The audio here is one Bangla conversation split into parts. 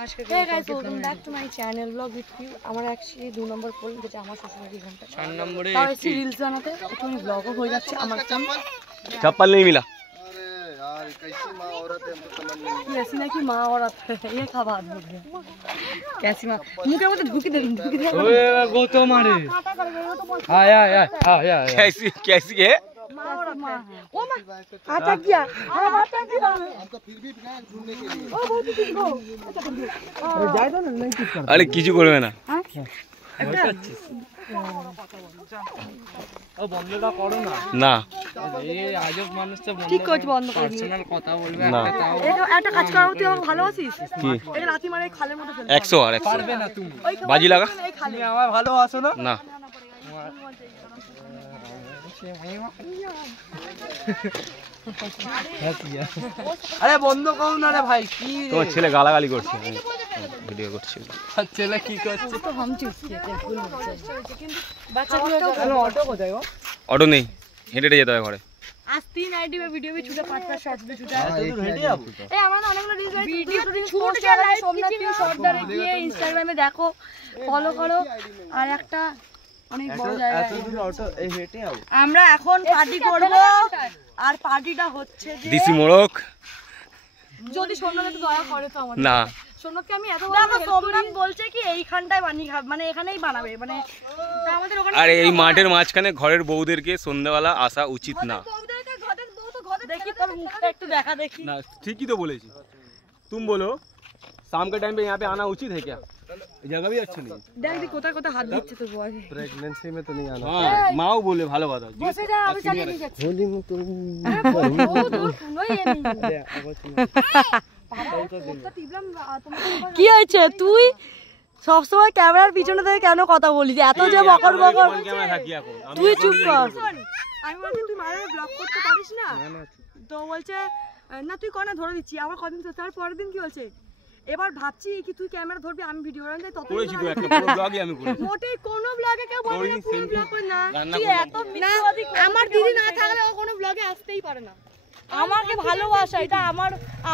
Hey guys, welcome back to my channel vlog with you. আমার actually 2 নম্বর ফোন যেটা আমার শ্বশুরের এখানটা 4 নম্বরে তাও একটু রিলস বানাতে একটু ব্লগও হয়ে যাচ্ছে আমার ফোন चप्पल नहीं मिला। अरे यार कैसी माँ औरत है हमको समझ नहीं কি ऐसी ना कि माँ औरत ये खावा बोल रहे कैसी माँ मुंह के मत ढुकी दे ओए वो तो मारे आया कैसी कैसी है माँ औरत है ओ माँ आता क्या आता क्या हमको फिर भी फ्रेंड ढूंढने के लिए ओ बहुत ठीक हो अरे जाए तो नहीं ठीक कर अरे কিছু করবে না ও বন্ধটা করো না না এই আজব মানুষটা বন্ধ ঠিক করছ বন্ধ করে পার্সোনাল কথা বলবে না একটা কাজ করো তুই আমাকে ভালোবাসিস কি এই রাতি মারে খালের মধ্যে ফেল 100 আর 100 পারবে না তুমি বাজি লাগা তুমি আমার ভালোবাসো না না আরে বন্ধ করো না রে ভাই কি তোমার ছেলে গালাগালি করছে ভিডিও করছে ছেলে কি করছে तो हम चूज किए थे फुल কিন্তু বাচ্চা কি হয়েছে চলো অটো কোথায় গো অটো নেই হেঁটে হেঁটে যেতে হবে ঘরে आज 3 आईडी में वीडियो भी छूटा 5 शॉर्ट्स भी छूटा তুই রেডি আছো তো ए আমার অনেকগুলো রিলস ভিডিও ছুট গেল সোমনাথ কি শর্টদারে গিয়ে ইনস্টাগ্রামে দেখো ফলো করো আর একটা অনেক বড় জায়গা এত দূর অটো এই হেঁটে যাবো আমরা এখন পার্টি করব আর পার্টিটা হচ্ছে যে দিশি মোড়ক যদি সোমনাথ একটু দয়া করে তো আমাদের না সোমনাথকে আমি এত দেখো সোমনাথ বলছে কি এইখানটায় বানিয়ে খাবে মানে এখানেই বানাবে মানে আমাদের ওখানে আর এই মাঠের মাঝখানে ঘরের বউদেরকে সন্ধ্যাবেলা আসা উচিত না देखी তোর মুখটা একটু দেখা দেখি ना ठीक ही तो बोले जी तुम बोलो शाम के टाइम पे यहाँ पे आना उचित है क्या जगह भी अच्छा नहीं দেখ দি কোথায় কোথায় হাত দিচ্ছে তোর বয় प्रेगनेंसी में तो नहीं आना हाँ माओ बोले ভালো কথা বসে যা আমি চালিয়ে নিয়ে যাচ্ছি होली में तो কি হয়েছে তুই সব সময় ক্যামেরার পিছনে থেকে কেন কথা বলিস এত যে বকর বকর ক্যামেরা থাকি এখন তুই চুপ কর আমি বলছি তুই মায়ের ব্লগ করতে পারিস না তো বলছে না তুই কর না ধরে দিচ্ছি আমার কদিন তো তার পরের দিন কি বলছে এবার ভাবছি কি তুই ক্যামেরা ধরবি আমি ভিডিও বানাই যাই তত করেছি তো একটা পুরো ব্লগই আমি করেছি মোটেই কোনো ব্লগে কেউ বলে না পুরো ব্লগ করে না রান্না তুই এত মিথ্যাবাদী আমার দিদি না থাকলে ও কোনো ব্লগে আসতেই পারে না আমাকে ভালোবাসা এটা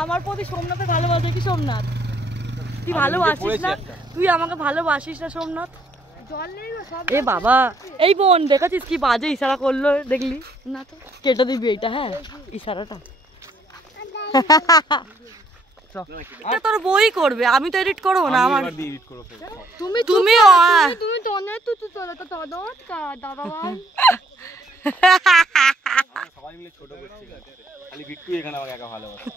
আমার প্রতি সোমনাথের ভালোবাসা কি সোমনাথ তুই ভালোবাসিস না তুই আমাকে ভালোবাসিস না সোমনাথ জল নেই সব এ বাবা এই বোন দেখাছিস কি বাজে ইশারা করলো দেখলি না তো কেটে দিবি এইটা হ্যাঁ ইশারাটা এটা তোর বই করবে আমি তো এডিট করব না আমার এডিট করো তুমি দনে দাদা সবাই মিলে ছোট করছি খালি বিট্টু এখানে আমাকে একা ভালোবাসে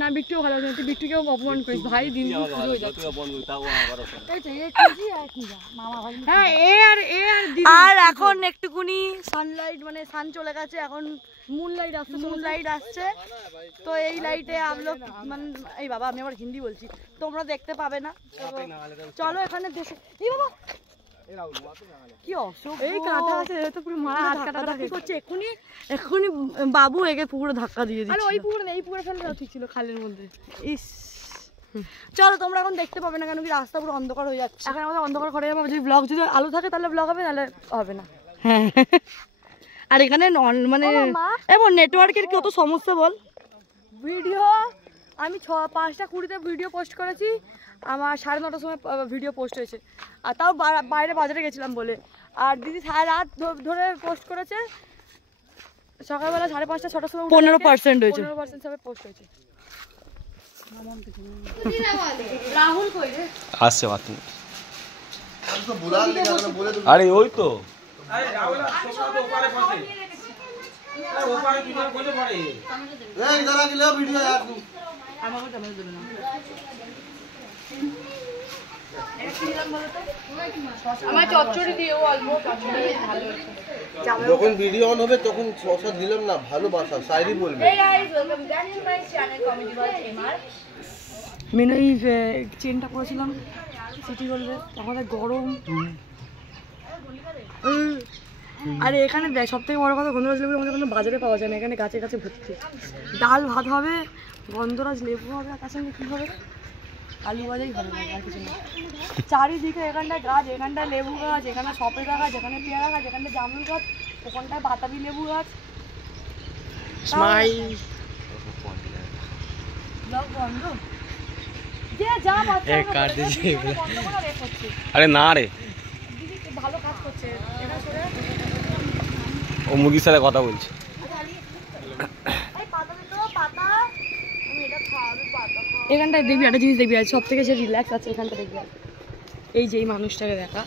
না বিট্টু ভালো না তুই বিট্টুকেও অপমান করিস ভাই দিন দিন শুরু হয়ে যাচ্ছে হ্যাঁ আর এখন একটুকুনি সানলাইট মানে সান চলে গেছে এখন মুনলাইট আসছে তো এই লাইটে আমলোক মানে এই বাবা আমি আবার হিন্দি বলছি তোমরা দেখতে পাবে না চলো এখানে দেখে এই বাবা কি অসুখ এই কাঁটা আছে তো পুরো মারা হাত কাটা কি করছে এক্ষুনি বাবু একে পুকুরে ধাক্কা দিয়ে দিচ্ছে আরে ওই পুকুরে এই পুকুরে ফেললে ঠিক ছিল খালের মধ্যে ইস চলো তোমরা এখন দেখতে পাবে না কেন কি রাস্তা পুরো অন্ধকার হয়ে যাচ্ছে এখন আমাদের অন্ধকার করে যাবে যদি ব্লগ যদি আলো থাকে তাহলে ব্লগ হবে নাহলে হবে না হ্যাঁ আর এখানে মানে এমন নেটওয়ার্কের কত সমস্যা বল ভিডিও আমি 5টা 20তে ভিডিও পোস্ট করেছি আমার 9:30টার সময় ভিডিও পোস্ট হয়েছে আর তাও বাইরে বাজারে গেছিলাম বলে আর দিদি সারা রাত ধরে পোস্ট করেছে সকালবেলা 5:30 6টার সময় 15% হয়েছে 15% সবে পোস্ট হয়েছে রাহুল কই রে আসছে বাত उसको बुला लेगा अगर बोले तो আরে ওই তো আরে রাহুল সোমনাথ ওপারে বসে আরে ওপারে কি করে বসে পড়ে ए इधर आ के ले वीडियो यार तू আমাকে জানাই দিল না আমার চচ্চড়ি দিও অল্প চচ্চড়ি ভালো হচ্ছে যখন ভিডিও অন হবে তখন শসা দিলাম না ভালোবাসা শায়রি বলবে Hey guys, welcome back to my channel Comedy World MR menu এই চেনটা করেছিলাম সিটি গোল্ডে আমাদের গরম আরে এখানে দেখ সবথেকে বড় কথা গন্ধরাজ লেবু আমাদের কোনো বাজারে পাওয়া যায় না এখানে গাছে গাছে ভর্তি ডাল ভাত হবে গন্ধরাজ লেবু হবে আর তার সঙ্গে কী হবে আলু ভাজাই হবে না আর কিছু না চারিদিকে এখানটায় গাছ এখানটায় লেবু গাছ এখানে সপেটা গাছ এখানে পেয়ারা গাছ এখানে জামরুল গাছ ওখানটায় বাতাবি লেবু গাছ স্মাইল ব্লগ বন্ধ যে যা বাচ্চা আরে না রে, দিদি ভালো কাজ করছে। ও মুরগির সাথে কথা বলছে। এখানটায় দেখবি একটা জিনিস দেখবি, সব থেকে সে রিল্যাক্স আছে এখানটা দেখবি। এই যে এই মানুষটাকে দেখা,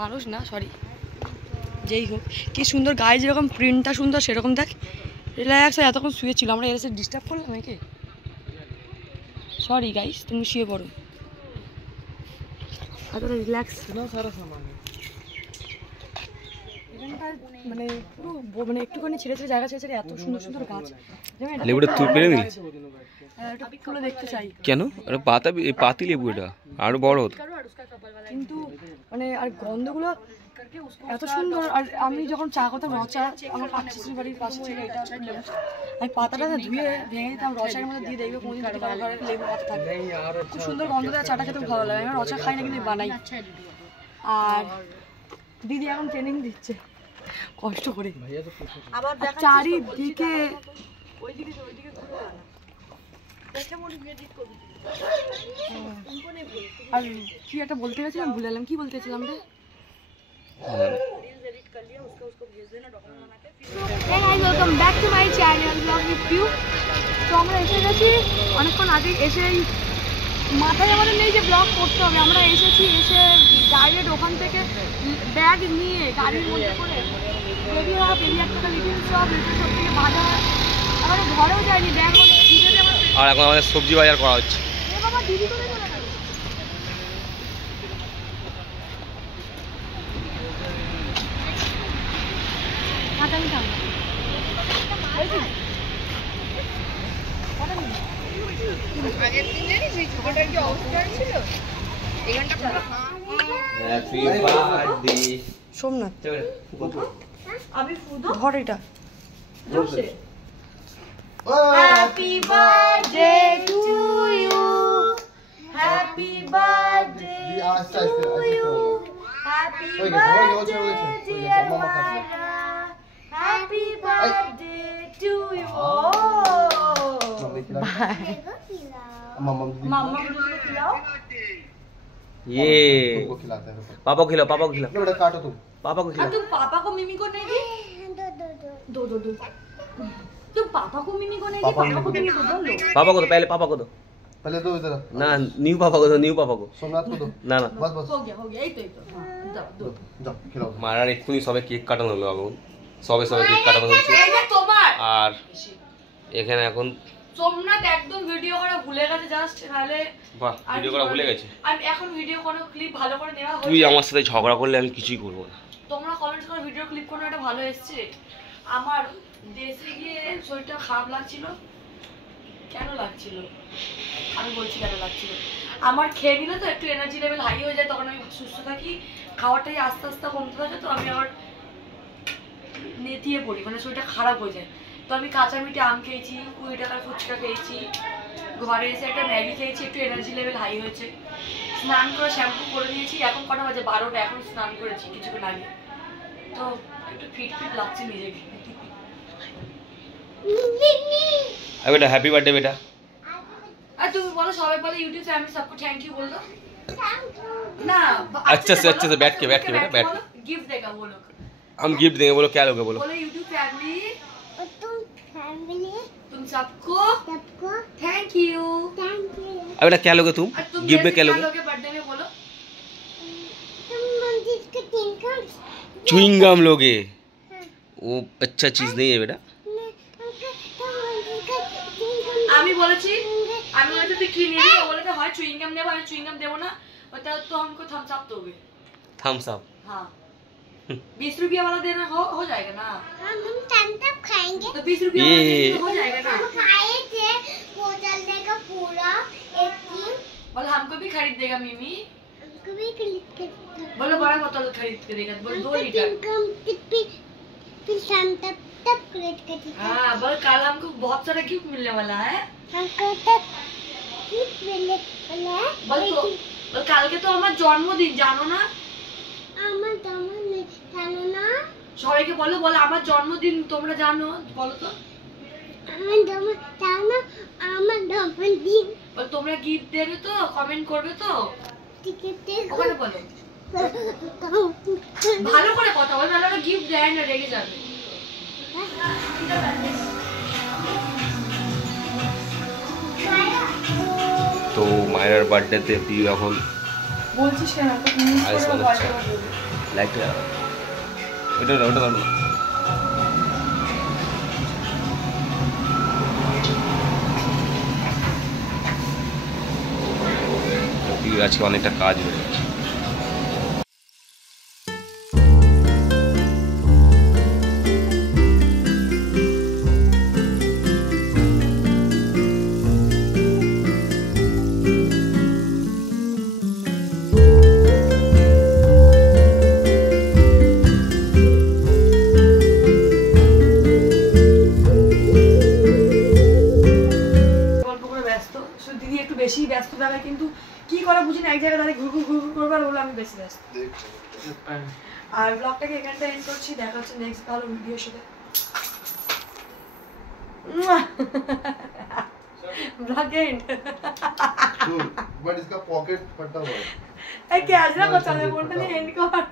মানুষ না সরি যেই হোক, কি সুন্দর গায়ে যেরকম প্রিন্টটা সুন্দর সেরকম দেখ রিল্যাক্স হয়ে এতক্ষণ শুয়েছিল। আমরা এসে ডিস্টার্ব করলাম একে, সরি গাইস, তুমি শুয়ে পড়ো। এতটা রিল্যাক্স মানে পুরো মানে একটুখানি ছেড়ে ছেড়ে জায়গা ছেড়ে ছেড়ে এত সুন্দর সুন্দর গাছ। লেবুটা তুই পেরে নিলি এটা দেখতে চাই কেন? আরে পাতি লেবু, এটা আরো বড় হতো কিন্তু মানে আর গন্ধগুলো এত সুন্দর। আর আমি যখন চা করতাম রচা, আমার কাকির বাড়ির পাশে ছিল এটা, আমি পাতাটা ধুয়ে ভেঙে দিতাম রচার মধ্যে দিয়ে দেখবে কোনদিন যদি কারো ঘরে লেবু পাতা থাকে, খুব সুন্দর গন্ধ দেওয়া চাটা খেতে ভালো লাগে। আমি রচা খাই না কিন্তু বানাই। আর দিদি এখন ট্রেনিং দিচ্ছে কষ্ট করে, আবার চারিদিকে আর কি একটা বলতে গেছিলাম ভুলে গেলাম, কি বলতে গেছিলাম রে? Welcome back to my channel blog with you. তো আমরা এসে গেছি অনেকক্ষণ আগে, এসে মাথায় আমাদের নেই যে ব্লগ করতে হবে, আমরা এসেছি এসে ডাইরেক্ট ওখান থেকে ব্যাগ নিয়ে গাড়ির মধ্যে করে বেবি হাফ বেবি একটা লিটিল শপ থেকে বাজার, আমাদের ঘরেও যায়নি ব্যাগ। আর এখন আমাদের সবজি বাজার করা হচ্ছে। বাবা দিদি করে চলে গেল। সোমনাথ ধর এটা। Happy birthday to you. Happy birthday to you. Happy birthday dear Mara. Happy birthday to you. Mama को खिलाओ। ये तुमको खिलाते हैं। पापा को खिलाओ, पापा को खिलाओ, बेटा काटो तुम। पापा को खिलाओ। तुम पापा को मिमी को नहीं दी? दो दो दो। तुम पापा को मिमी को नहीं दी? पापा को मिमी को दो लो। पापा को तो पहले पापा को दो। पहले दो इधर। ना न्यू पापा को दो, न्यू पापा को। सोमनाथ को दो। ना ना बस बस हो गया यही तो हाँ दो जाओ खिलाओ। মারার এক্ষুনি সবে কেক কাটানো হলো, এখন সবে কেক কাটানো হচ্ছে। এটা তোমার। আর এখানে এখন সোমনাথ একদম ভিডিও করা ভুলে গেছে জাস্ট, নালে বাহ ভিডিও করা ভুলে গেছে। আমি এখন ভিডিও কোনো ক্লিপ ভালো করে নেওয়া হচ্ছে। তুই আমার সাথে ঝগড়া করলে আমি কিছুই করব না। তোমরা কমেন্টস করে ভিডিও ক্লিপ কোনো একটা ভালো এসেছে। আমার দেশে গিয়ে শরীরটা খারাপ লাগছিল। কেন লাগছিল আমি বলছি কেন লাগছিল। আমার খেয়ে নিলে তো একটু এনার্জি লেভেল হাই হয়ে যায়, তখন আমি সুস্থ থাকি। খাওয়াটাই আস্তে আস্তে কমতে থাকে, তো আমি আবার নেতিয়ে পড়ি, মানে শরীরটা খারাপ হয়ে যায়। তো আমি কাঁচা মিঠে আম খেয়েছি, 20 টাকার ফুচকা খেয়েছি, ঘরে এসে একটা ম্যাগি খেয়েছি, একটু এনার্জি লেভেল হাই হয়েছে। স্নান করে শ্যাম্পু করে নিয়েছি, এখন কটা বাজে 12টা, এখন স্নান করেছি কিছুক্ষণ আগে, তো একটু ফিট ফিট লাগছে নিজেকে। अरे बेटा हैप्पी बर्थडे बेटा। আর তুমি বলো সবাই বলে ইউটিউব ফ্যামিলি सबको थैंक यू बोल दो ना। अच्छे से बैठ के बेटा बैठ के गिफ्ट देगा वो लोग। हम गिफ्ट देंगे, बोलो क्या लोगे बोलो। बोलो यूट्यूब फैमिली तुम सबको थैंक यू। अब बेटा क्या लोगे तुम गिफ्ट में, क्या लोगे बर्थडे में बोलो। च्युइंग गम लोगे, वो अच्छा चीज नहीं है बेटा। আমি বলেছি তুই কি নিবি, ও বলেছে হয় চুইং গাম নেব, আমি চুইং গাম দেব না, ওটা তো हमको थम्स अप दोगे। थम्स अप हां 20 रुपया वाला देना हो जाएगा ना। हम थम्स अप खाएंगे तो 20 रुपया वाला देना हो जाएगा ना। खाए थे बोतल देगा पूरा एक दिन। बोलो हमको भी खरीद देगा मिमी। हमको भी खरीद के बोलो बड़ा बोतल खरीद के देगा, बोलो 2 लीटर। फिर थम्स अप तब खरीद के देगा। हां बोल कल हमको बहुत सारा गिफ्ट मिलने वाला है। हमको तब गिफ्ट मिलने वाला है। बोल কালকে তো আমার জন্মদিন জানো না। আমার জন্মদিন জানো না। সবাইকে বলো আমার জন্মদিন তোমরা জানো, বলো তো। আমার জন্মদিন জানো আমার জন্মদিন তোমরা গিফট দেবে তো, কমেন্ট করবে তো, টিকেটে ওখানে বলো ভালো করে কথা বল, নাহলে ওরা গিফট দেয় না, রেগে যাবে। তো মায়ের বার্থডেতে পিউ এখন বলছিস কেন আইস বানাচ্ছে। লাইটটা ওটা ওটা দাও না। পিউ আজকে অনেকটা কাজ রয়েছে। দিদি একটু বেশি ব্যস্ত থাকে, কিন্তু কি করা বুঝি না, এক জায়গায় দাঁড়িয়ে ঘুরঘুর ঘুরঘুর করবো, আর ওগুলো আমি বেশি ব্যস্ত। আর ব্লগটাকে এখানটা এন্ড করছি, দেখা হচ্ছে নেক্সট ভালো ভিডিওর সাথে। ব্লগ এন্ড बट इसका पॉकेट फटा हुआ है। क्या फोनটা নিয়ে এন্ড কর।